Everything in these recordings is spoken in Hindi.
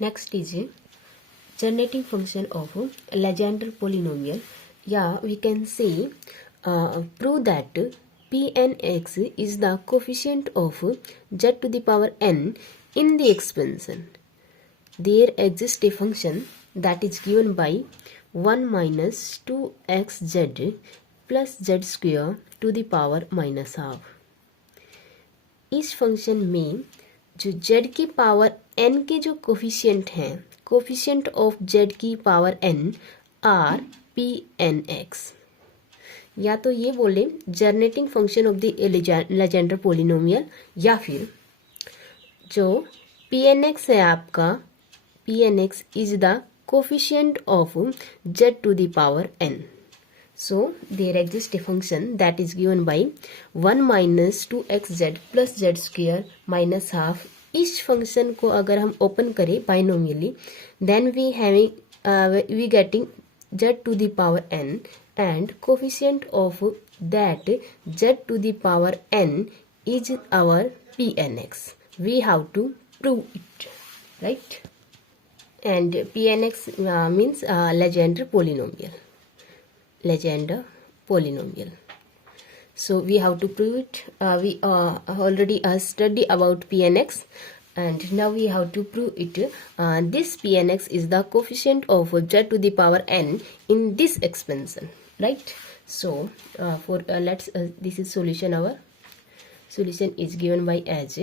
Next is generating function of Legendre polynomial. Yeah, we can say prove that Pnx is the coefficient of z to the power n in the expansion. There exists a function that is given by 1 minus 2xz plus z square to the power minus half. इस फंक्शन में जो z की पावर n के जो कोफिशिएंट हैं, कोफिशिएंट ऑफ z की power n are P N X, या तो ये बोले generating function of the Legendre polynomial, या फिर जो पी एन एक्स है आपका, P N X is the coefficient of z to the power n. So there exists a function that is given by 1 minus 2xz plus z square minus half. इस फंक्शन को अगर हम ओपन करें binomially, then we getting z to the power n and coefficient of that z to the power n is our pnx. We have to prove it, right? And pnx means Legendre polynomial. Legendre polynomial. So we have to prove it. We already studied about pnx, and now we have to prove it. This pnx is the coefficient of z to the power n in this expansion, right? So this is solution. Our solution is given by as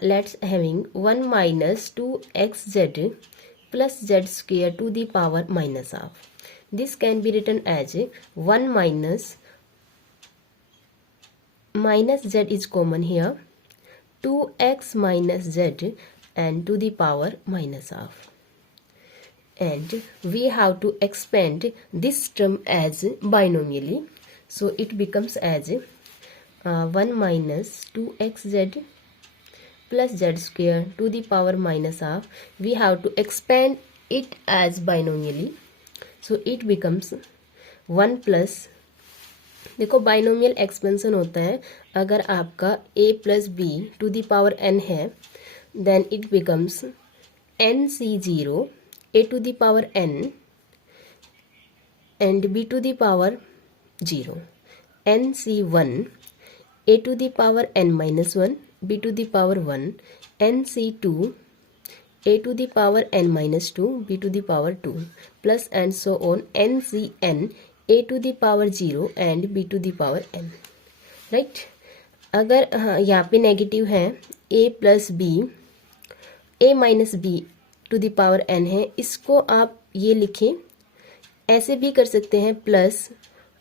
let's having 1 minus 2xz plus z square to the power minus half. This can be written as 1 minus z is common here, 2x minus z and to the power minus half. And we have to expand this term as binomially. So it becomes as 1 minus 2xz plus z square to the power minus half. We have to expand it as binomially. So it becomes 1 plus, देखो बाइनोमियल एक्सपेंशन होता है, अगर आपका a plus B to the power n है, then it becomes nc0 a to the power n and b to the power 0, nc1 a to the power n minus 1 b to the power 1, nc2 a to the power n minus 2 b to the power 2 plus and so on ncn a to the power 0 and b to the power n, right? अगर यहाँ पे नेगेटिव है a plus B, a minus B to the power n है, इसको आप ये लिखें, ऐसे भी कर सकते हैं plus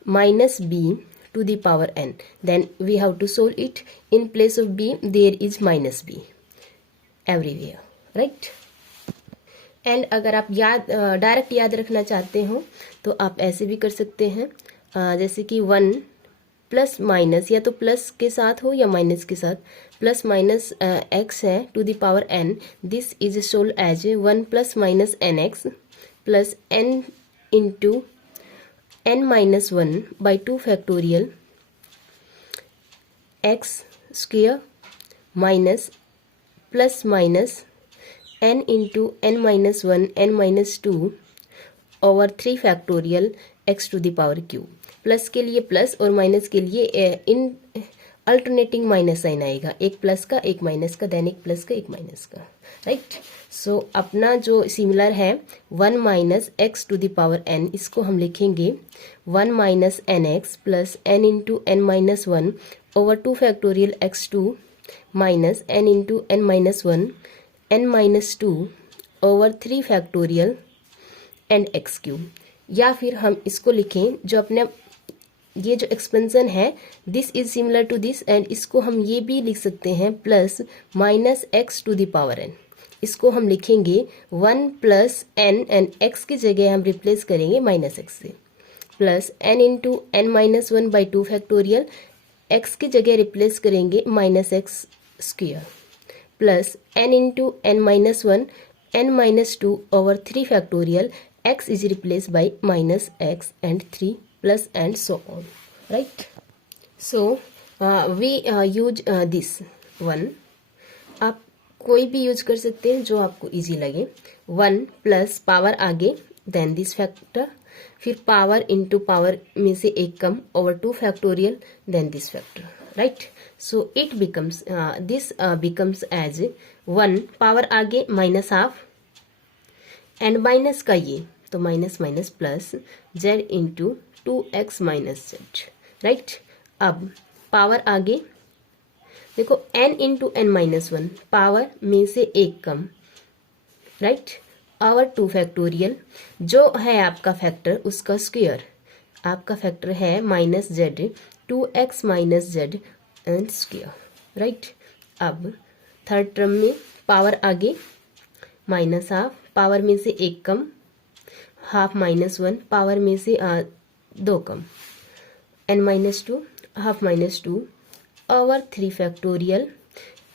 minus B to the power n. Then we have to solve it. In place of b there is minus B everywhere, right? And अगर आप डायरेक्ट याद रखना चाहते हो तो आप ऐसे भी कर सकते हैं, जैसे कि 1 प्लस माइनस, या तो प्लस के साथ हो या माइनस के साथ, प्लस माइनस एक्स है to the power n. This is solve as 1 plus minus N x plus n into n minus 1 by 2 factorial X square minus plus minus n into n minus 1 n minus 2 over 3 factorial x to the power q. Plus के लिए प्लस और माइनस के लिए इन अल्टरनेटिंग माइनस साइन आएगा, एक प्लस का एक माइनस का, देन एक प्लस का एक माइनस का, राइट? सो अपना जो सिमिलर है 1 minus x to the power n, इसको हम लिखेंगे 1 minus N x plus n into n minus 1 over 2 factorial x2 minus n into n minus 1 n minus 2 over 3 factorial and x cube. या फिर हम इसको लिखें, जो अपने ये जो एक्सपेंशन है this is similar to this, and इसको हम ये भी लिख सकते हैं plus minus x to the power n. इसको हम लिखेंगे 1 प्लस n एंड x की जगह हम रिप्लेस करेंगे माइनस एक्स से, plus n into n minus 1 by 2 factorial, x की जगह रिप्लेस करेंगे minus x square, plus n into n minus 1 n minus 2 over 3 factorial, x is replaced by minus x and 3 plus and so on, right? So we use this one. आप कोई भी यूज कर सकते हैं जो आपको इजी लगे। 1 प्लस पावर आगे देन दिस फैक्टर, फिर पावर इंटू पावर में से एक कम over 2 factorial then this factor, right. So it becomes this becomes as 1 power आगे माइनस हाफ एंड माइनस का ये, तो minus minus plus z into 2x minus z, right. अब पावर आगे देखो n into n minus 1, power में से एक कम, राइट, आवर 2 फैक्टोरियल, जो है आपका फैक्टर उसका स्क्वायर, आपका फैक्टर है minus z 2x minus Z and square, right. अब थर्ड टर्म में पावर आगे माइनस हाफ, पावर में से एक कम, हाफ माइनस 1, पावर में से 2 कम, n minus 2, half minus 2 over 3 factorial,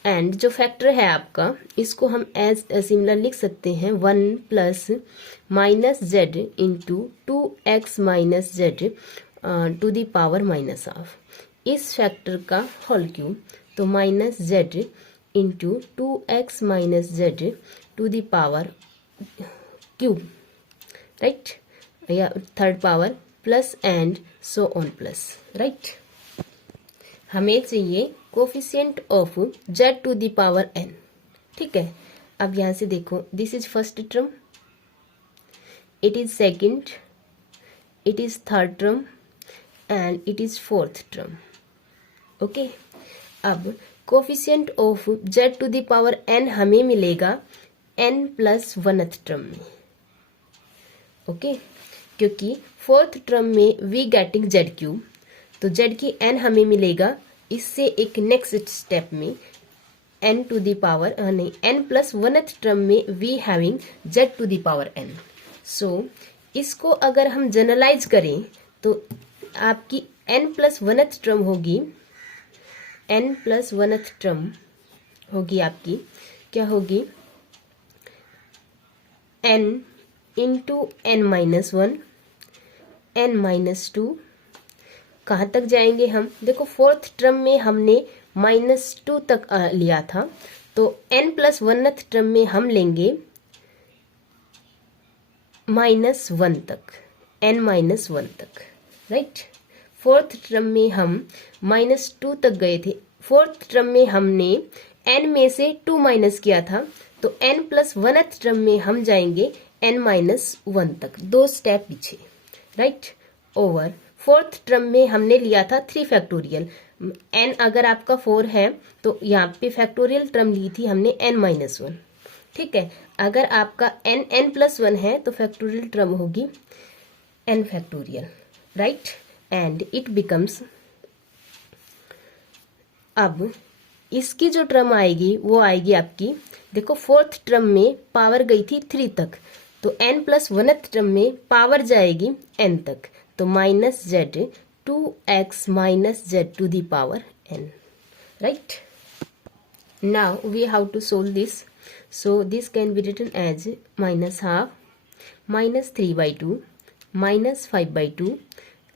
and जो फैक्टर है आपका इसको हम एज सिमिलर लिख सकते हैं 1 plus minus Z into 2x minus Z to the power minus half, इस फैक्टर का होल क्यूब, तो minus Z into 2x minus Z to the power cube, right, या third power plus and so on plus, right. हमें चाहिए coefficient of z to the power n, ठीक है। अब यहां से देखो this is first term, it is second, it is third term and it is fourth term, okay. अब coefficient of z to the power n हमें मिलेगा n प्लस 1th टर्म में, ओके, क्योंकि फोर्थ टर्म में वी गेटिंग जेड क्यूब, तो जेड की n हमें मिलेगा, इससे एक नेक्स्ट स्टेप में n टू द पावर नहीं n प्लस 1th टर्म में we having Z to the power n। So इसको अगर हम जनरलाइज करें तो आपकी n प्लस 1th टर्म होगी, n प्लस 1th टर्म होगी आपकी, क्या होगी, n into n minus 1, n minus 2, कहाँ तक जाएंगे हम, देखो फोर्थ टर्म में हमने -2 तक लिया था, तो n प्लस 1th टर्म में हम लेंगे -1 तक, n माइनस 1 तक, राइट। फोर्थ टर्म में हम -2 तक गए थे, फोर्थ टर्म में हमने n में से 2 माइनस किया था, तो n प्लस 1th टर्म में हम जाएंगे n माइनस 1 तक, 2 स्टेप पीछे, राइट। ओवर फोर्थ टर्म में हमने लिया था 3 फैक्टोरियल, n अगर आपका 4 है तो यहाँ पे फैक्टोरियल टर्म ली थी हमने n माइनस 1, ठीक है। अगर आपका n प्लस 1 है तो फैक्टोरियल टर्म होगी n factorial, right, and it becomes, अब इसकी जो टर्म आएगी वो आएगी आपकी, देखो फोर्थ टर्म में पावर गई थी 3 तक, तो n प्लस 1th टर्म में पावर जाएगी n तक, तो minus z 2x minus Z to the power n, right. Now we have to solve this, so this can be written as minus half minus 3/2 minus 5/2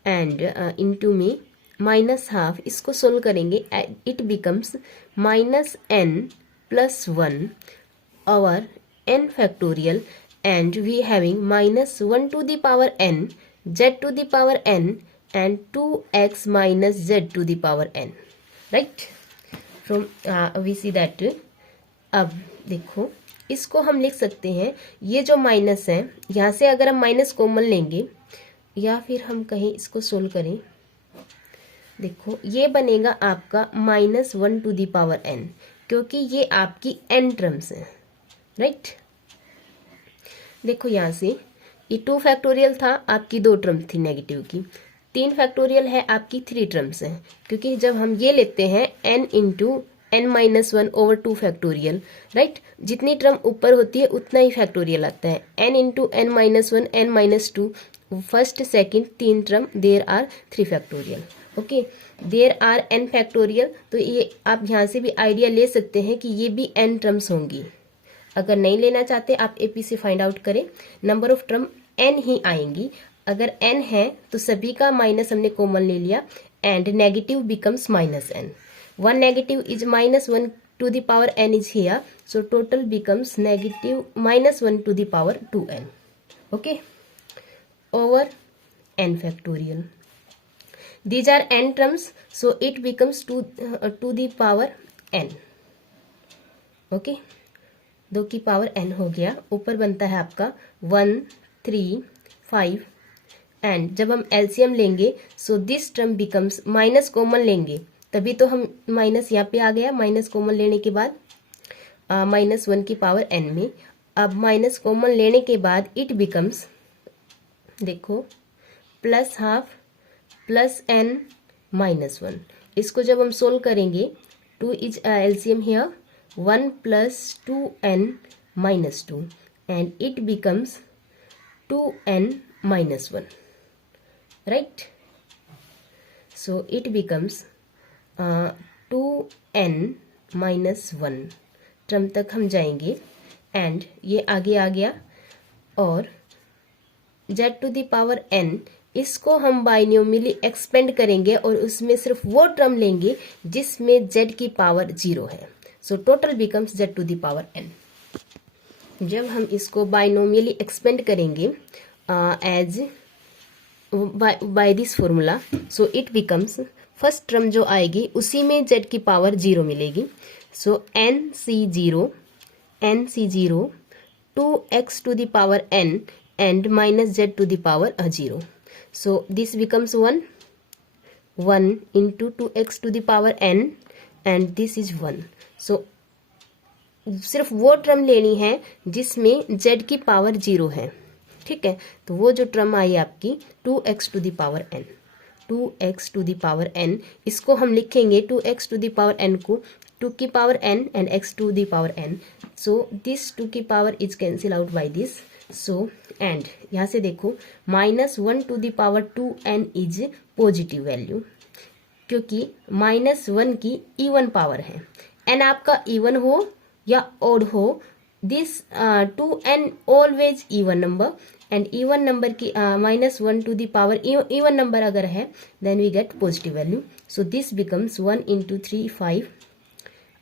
and into में माइनस हाफ, इसको सोल्व करेंगे it becomes minus n plus 1 और n factorial, and we having -1 to the power n, z to the power n and 2x minus z to the power n, right। from we see that, अब देखो इसको हम लिख सकते हैं, ये जो माइनस है यहाँ से अगर हम माइनस कॉमन लेंगे या फिर हम कहीं इसको सोल्व करें, देखो ये बनेगा आपका -1 to the power n, क्योंकि ये आपकी n टर्म्स हैं, राइट। देखो यहाँ से ये 2 फैक्टोरियल था, आपकी 2 टर्म थी नेगेटिव की, 3 फैक्टोरियल है आपकी 3 टर्म्स हैं, क्योंकि जब हम ये लेते हैं n into n minus 1 over 2 factorial, right, जितनी टर्म ऊपर होती है उतना ही फैक्टोरियल आता है, n into n minus 1 n minus 2, first second 3 term, there are 3 factorial, okay, there are n factorial. तो ये आप यहाँ से भी आइडिया ले सकते हैं कि ये भी n टर्म्स होंगी, अगर नहीं लेना चाहते आप एपी से फाइंड आउट करें, नंबर ऑफ टर्म n ही आएंगी, अगर n है तो सभी का माइनस हमने कॉमन ले लिया and negative becomes -n, 1 negative is -1 to the power n is here, so total becomes negative -1 to the power 2n. Okay, over n factorial. These are n terms, so it becomes to the power n. Okay, 2 की पावर n हो गया. ऊपर बनता है आपका 1, 3, 5 एंड जब हम एलसीएम लेंगे so this term becomes, minus common लेंगे तभी तो हम माइनस यहाँ पे आ गया. माइनस कॉमन लेने के बाद -1 की पावर n में. अब माइनस कॉमन लेने के बाद इट बिकम्स, देखो, +12 प्लस n -1. इसको जब हम सोल्व करेंगे 2 is LCM here 1 + 2n - 2 and it becomes 2n - 1, right? So it becomes 2n - 1 term तक हम जाएंगे एंड ये आगे आ गया. और z⁴n इसको हम बाइनोमियली एक्सपेंड करेंगे और उसमें सिर्फ वो टर्म लेंगे जिसमें z की पावर 0 है. So total becomes z⁴n. जब हम इसको बाइनोमियली एक्सपेंड करेंगे as by this formula, so it becomes, first term जो आएगी उसी में z की पावर 0 मिलेगी. सो nc0 2x⁴n and -z⁴0. So this becomes 1 into 2x⁴n and this is 1. So सिर्फ वो टर्म लेनी है जिसमें z की पावर 0 है. ठीक है, तो वो जो टर्म आई आपकी 2x⁴n, 2x⁴n, इसको हम लिखेंगे 2x⁴n को 2 की power n and x⁴n. So this 2 की power is cancel out by this. So and यहाँ से देखो -1⁴2n इज पॉजिटिव वैल्यू, क्योंकि -1 की इवन पावर है. n आपका इवन हो या ऑड हो, this 2n always even number and even number की -1 इवन नंबर अगर है then we get positive value. So this becomes 1 × 3 5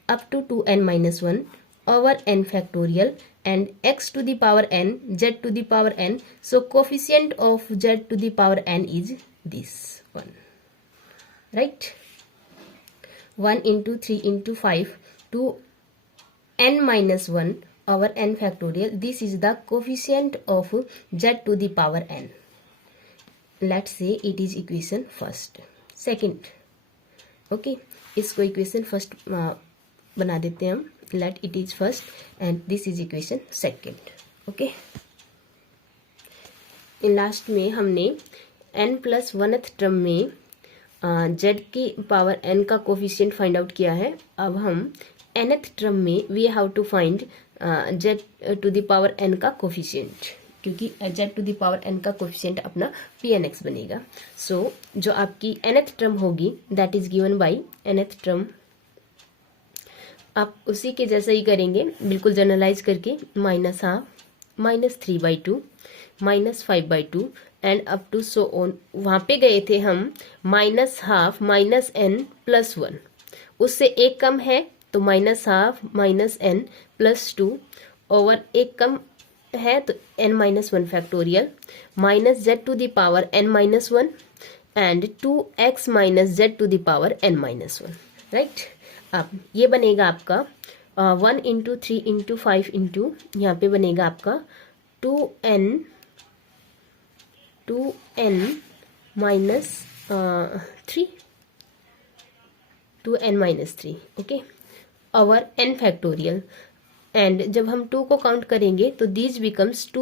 up to 2n - 1 over n factorial and x⁴n z⁴n. So coefficient of z⁴n is this one, right? 1 × 3 × 5 to n - 1 over n factorial. This is the coefficient of z⁴n. Let's say it is equation first. Second, okay, इसको इक्वेशन फर्स्ट बना देते हैं हम. Let it is first and this is equation second. Okay, last में हमने n + 1th टर्म में z की पावर n का कोफिशिएंट फाइंड आउट किया है. अब हम nth टर्म में we have to find z⁴n का कोफिशिएंट, क्योंकि z⁴n का कोफिशिएंट अपना pnx बनेगा. सो जो आपकी nth टर्म होगी that is given by nth term. आप उसी के जैसा ही करेंगे, बिल्कुल जनरलाइज करके -12 -3/2 -5/2 and up to so on. वहाँ पे गए थे हम -12 -n + 1, उससे एक कम है तो -12 -n + 2 ओवर एक कम है तो n - 1 factorial -z⁴n - 1 and 2x - z⁴n - 1, right. अब ये बनेगा आपका 1 × 3 × 5 इंटू यहाँ पे बनेगा आपका 2n -3 okay over n factorial. And जब हम 2 को काउंट करेंगे तो दिस बिकम्स n -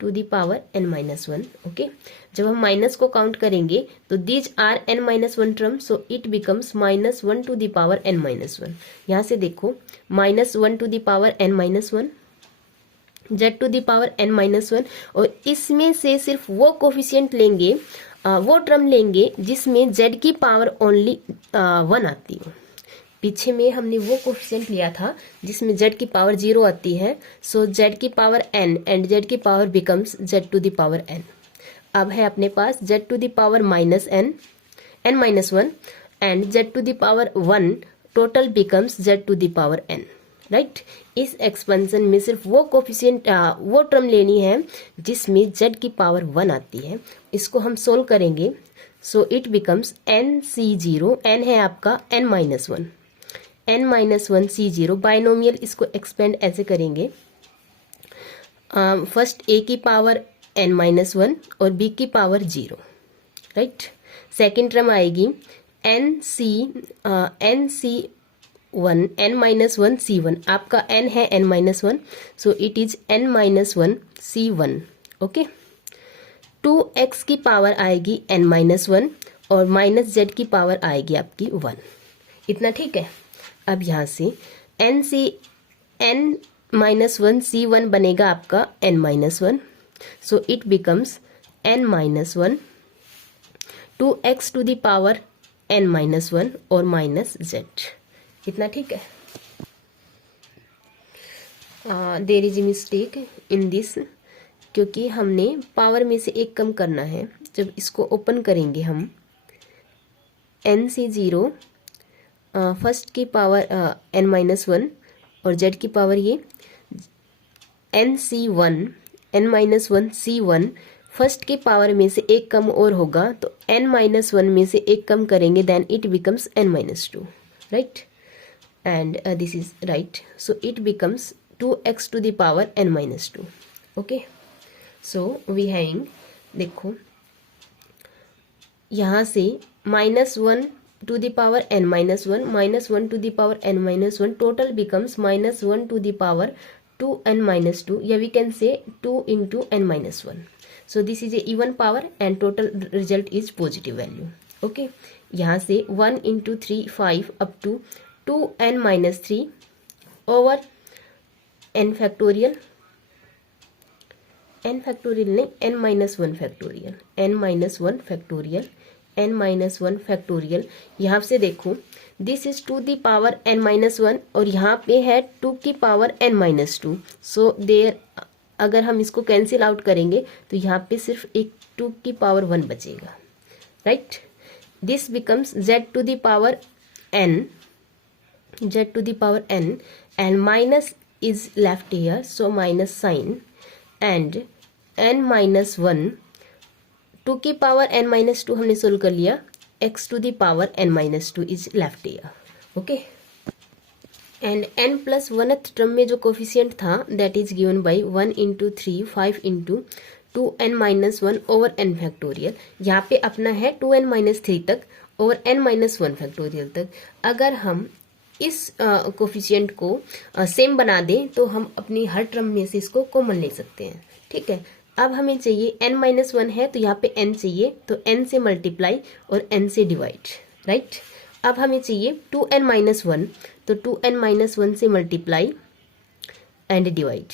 1 ओके. जब हम माइनस को काउंट करेंगे तो these are n - 1 term, so it becomes -1 ⁴ n - 1. यहाँ से देखो -1 ⁴ n - 1 z⁴n - 1, और इसमें से सिर्फ वो कोफिशिएंट लेंगे, वो टर्म लेंगे जिसमें z की पावर ओनली 1 आती है. पीछे में हमने वो कोफिशिएंट लिया था जिसमें z की पावर 0 आती है. सो z की पावर n एंड z की पावर बिकम्स z⁴n. अब है अपने पास z⁴ -n n - 1 and z to the power 1 total becomes z to the power n, right. इस एक्सपेंशन में सिर्फ वो कोफिशिएंट वो टर्म लेनी है जिसमें z की पावर 1 आती है। इसको हम सोल्व करेंगे, so it becomes N C zero, N है आपका n minus one, n minus one C zero. Binomial इसको एक्सपेंड ऐसे करेंगे, फर्स्ट a की पावर n माइनस वन और b की पावर 0, राइट। सेकेंड टर्म आएगी n C one, n minus one सी वन, आपका n है n minus one, so it is n minus one C one, okay. 2x की पावर आएगी n माइनस वन और माइनस z की पावर आएगी आपकी 1, इतना ठीक है। अब यहाँ से n माइनस वन सी वन बनेगा आपका n minus one, so it becomes n minus one 2x to the power n minus one और माइनस z, इतना ठीक है। There is a mistake in this, क्योंकि हमने पावर में से एक कम करना है। जब इसको ओपन करेंगे हम n से 0, फर्स्ट की पावर n माइनस वन और z की पावर ये n C one, n minus one सी वन, फर्स्ट की पावर में से एक कम और होगा तो n माइनस वन में से एक कम करेंगे, then it becomes n minus two, right. And this is right, so it becomes 2x to the power n minus two, okay. So we having, देखो यहाँ से minus one to the power n minus one, minus one to the power n minus one, total becomes minus one to the power 2n minus 2, या we can say 2 into n minus 1. So this is a even power and total result is positive value. Okay, यहाँ से 1 into 3 5 up to 2n minus 3 over n factorial, n factorial नहीं, n minus 1 factorial, n minus 1 factorial, n minus 1 factorial। यहाँ से देखो this is to the power n minus one और यहाँ पे है 2 की power n minus two, so there अगर हम इसको कैंसिल आउट करेंगे तो यहाँ पे सिर्फ एक 2 की पावर 1 बचेगा, right. This becomes z to the power n, z to the power n and minus is left here, so minus sign, and n minus one, 2 की पावर n माइनस टू हमने सोल्व कर लिया, x to the power n minus 2 is left here, okay। and n plus 1th term में जो कोफिशिएंट था that is given by 1 into 3 5 into 2n minus 1 over n factorial। यहाँ पे अपना है 2n minus 3 तक और n minus 1 factorial तक। अगर हम इस कोफिशिएंट को सेम बना दें तो हम अपनी हर टर्म में से इसको कॉमन ले सकते हैं, ठीक है। अब हमें चाहिए n माइनस वन है तो यहाँ पे n चाहिए, तो n से मल्टीप्लाई और n से डिवाइड, राइट। अब हमें चाहिए 2n माइनस वन, तो 2n माइनस वन से मल्टीप्लाई एंड डिवाइड,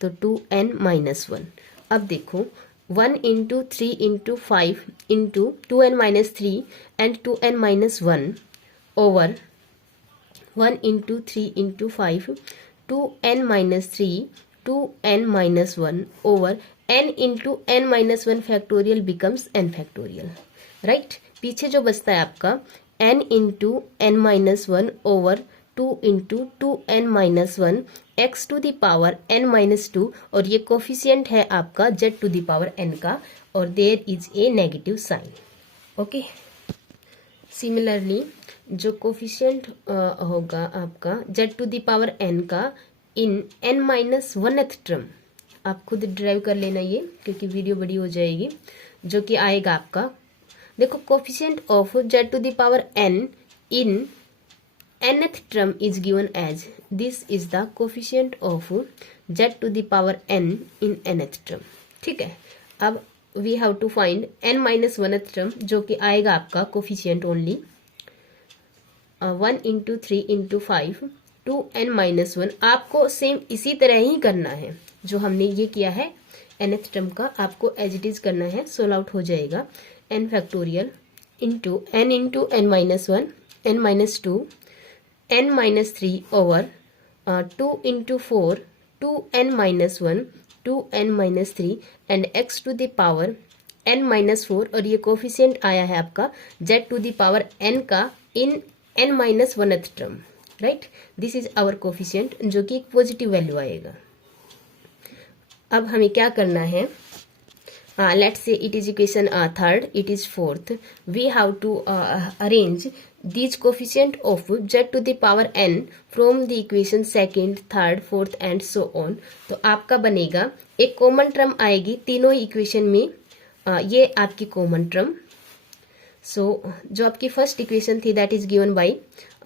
तो 2n माइनस वन। अब देखो 1 into 3 into 5 into 2n minus 3 and 2n minus one over 1 into 3 into 5 2n minus 3 2n minus one over n into n minus one factorial becomes n factorial, right. पीछे जो बचता है आपका n into n minus one over 2 into 2n minus one x to the power n minus two, और ये कोफिशिएंट है आपका z to the power n का, और there is a negative sign, okay. Similarly जो कोफिशिएंट होगा आपका z to the power n का in n minus oneth term, आप खुद ड्राइव कर लेना ये, क्योंकि वीडियो बड़ी हो जाएगी, जो कि आएगा आपका, देखो coefficient of z to the power n in nth term is given as this is the coefficient of z to the power n in nth term, ठीक है। अब we have to find n minus 1th term, जो कि आएगा आपका coefficient only 1 into 3 into 5 2n minus one. आपको सेम इसी तरह ही करना है जो हमने ये किया है nth टर्म का, आपको एज इट इज करना है, सोल्व आउट हो जाएगा n factorial into n minus one n minus two n minus three over 2 into 4 2n minus one 2n minus three and x to the power n minus 4, और ये कोफिशिएंट आया है आपका z to the power n का in n minus oneth term, right. This is our coefficient जो कि एक पॉजिटिव वैल्यू आएगा। अब हमें क्या करना है, let's say it is equation third, it is fourth. We have to arrange these coefficient of z to the power n from the equation second, third, fourth and so on. तो आपका बनेगा एक कॉमन टर्म आएगी तीनों इक्वेशन में, ये आपकी कॉमन टर्म। सो जो आपकी फर्स्ट इक्वेशन थी that is given by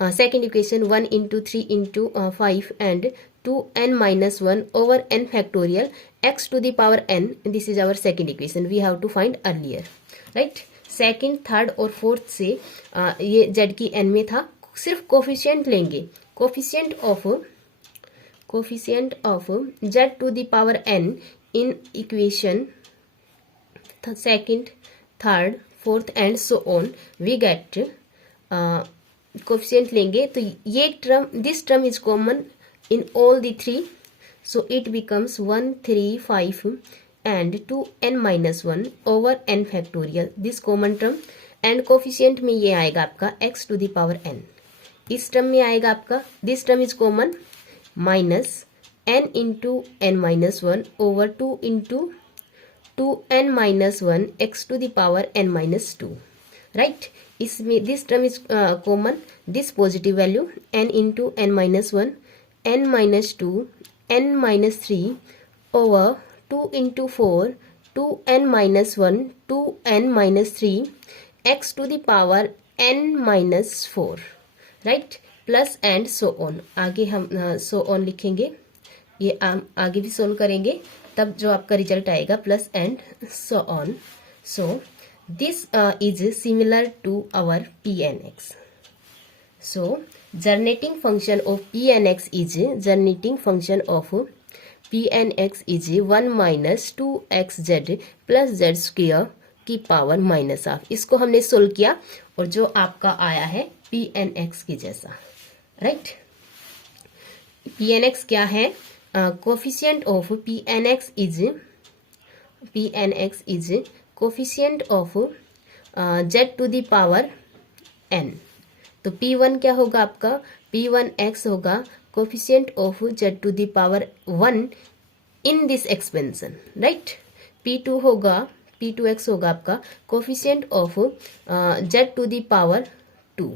second equation 1 into 3 into 5 and 2n minus 1 over n factorial x to the power n. This is our second equation we have to find earlier, right. Second, third और फोर्थ से ये z की n में था, सिर्फ कोफिशिएंट लेंगे, coefficient of z to the power n in equation second, third, fourth and so on we get coefficient लेंगे। तो ये term, this term is common in all the three, so it becomes 1, 3, 5 and 2n minus 1 over n factorial, this common term, and coefficient में ये आएगा आपका x to the power n। इस टर्म में आएगा आपका, this term is common, minus n into n minus 1 over 2 into 2n minus 1 x to the power n minus 2, right। इसमें this term is common, this positive value n into n minus 1 n minus 2 n minus 3 over 2 into 4 2n minus 1 2n minus 3 x to the power n minus 4, right, plus and so on. आगे हम सो ऑन लिखेंगे, ये आगे भी सोल्व करेंगे, तब जो आपका रिजल्ट आएगा plus and so on. So this is similar to our p and x. So generating function of p and x is 1 minus 2xz plus z square की पावर माइनस हाफ। इसको हमने सोल्व किया और जो आपका आया है p and x की जैसा, राइट। p and x क्या है, coefficient of p and x is coefficient of z to the power n। तो P1 क्या होगा आपका, P1x होगा coefficient of z to the power 1 in this expansion, right. P2 होगा, P2x होगा आपका coefficient of z to the power 2,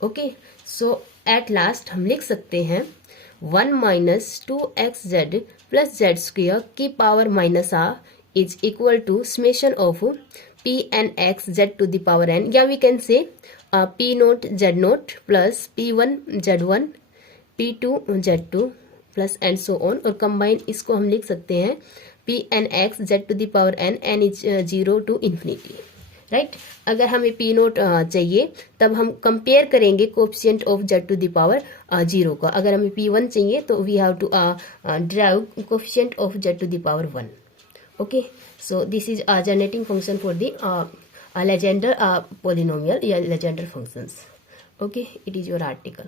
okay. So at last हम लिख सकते हैं 1 minus 2xz plus z square की power minus half is equal to summation of p and x z to the power n, या we can say p note z note plus p1 z1 p2 z2 plus and so on, और कंबाइन इसको हम लिख सकते हैं p and x z to the power n is 0 to infinity, right. अगर हमें p नोट चाहिए तब हम कंपेयर करेंगे coefficient of z to the power 0 का। अगर हमें p1 चाहिए तो we have to derive coefficient of z to the power 1, okay. So this is a generating function for the Legendre polynomial, yeah, Legendre functions, okay. It is your article.